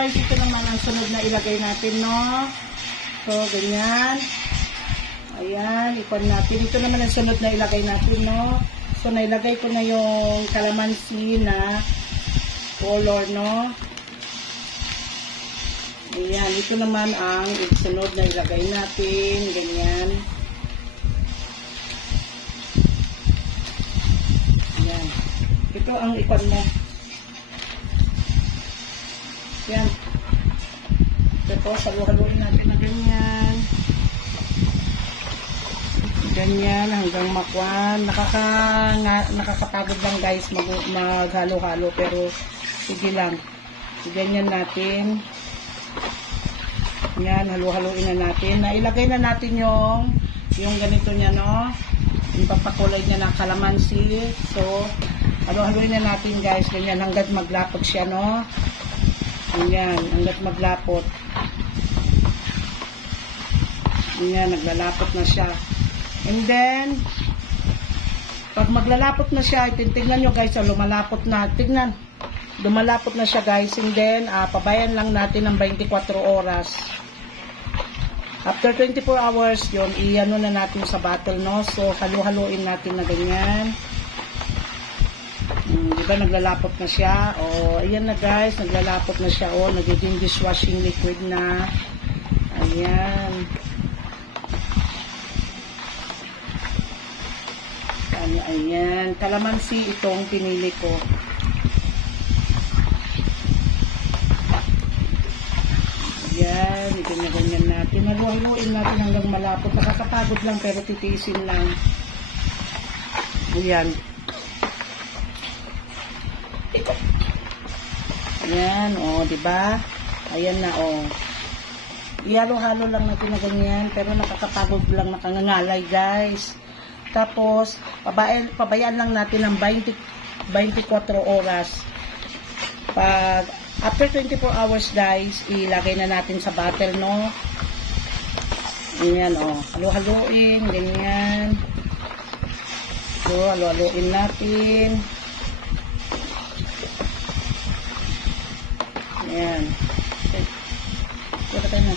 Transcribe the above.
guys, ito naman ang sunod na ilagay natin, no? So, ganyan. Ayan, ikon natin. Ito naman ang sunod na ilagay natin, no? So, nailagay ko na yung calamansi na color, no? Ayan, ito naman ang sunod na ilagay natin. Ganyan. Ayan. Ito ang ikon mo. Ayan. Ito, saluhaluin natin na ganyan. Ganyan hanggang makwan. Nakakapagod lang guys maghalo-halo, pero sige lang. Ganyan natin. Yan, halo-haloin na natin. Nailagay na natin yung ganito niya, no? Yung papakulay niya ng calamansi. So, halo-haloin na natin guys. Ganyan hanggat maglapot siya, no? Ganyan, hanggat maglapot. Ganyan, naglalapot na siya. And then, pag maglalapot na siya, tingnan nyo guys, lumalapot na. Tingnan, lumalapot na siya guys. And then, pabayan lang natin ng 24 oras. After 24 hours, yun, i-ano na natin sa bottle, no? So, halo-haloin natin na ganyan. Diba, naglalapot na siya. O, ayan na guys, naglalapot na siya. O, nagiging dishwashing liquid na. Ayan. Ayan, calamansi itong pinili ko. Ayan, ganyan natin. Haluin natin hanggang malapot. Nakakapagod lang pero titiisin lang. Ayan. Ayan, o, diba? Ayan na, o. Ihalo-halo lang natin na ganyan, pero nakakapagod lang, nakangangalay, guys. Tapos, pabayaan lang natin ng 24 oras. Pag, after 24 hours, guys, ilagay na natin sa bottle, no? Ayan, o. Halo-haloin, ganyan. So, halo-haloin natin. Ayan. Okay. Ito na.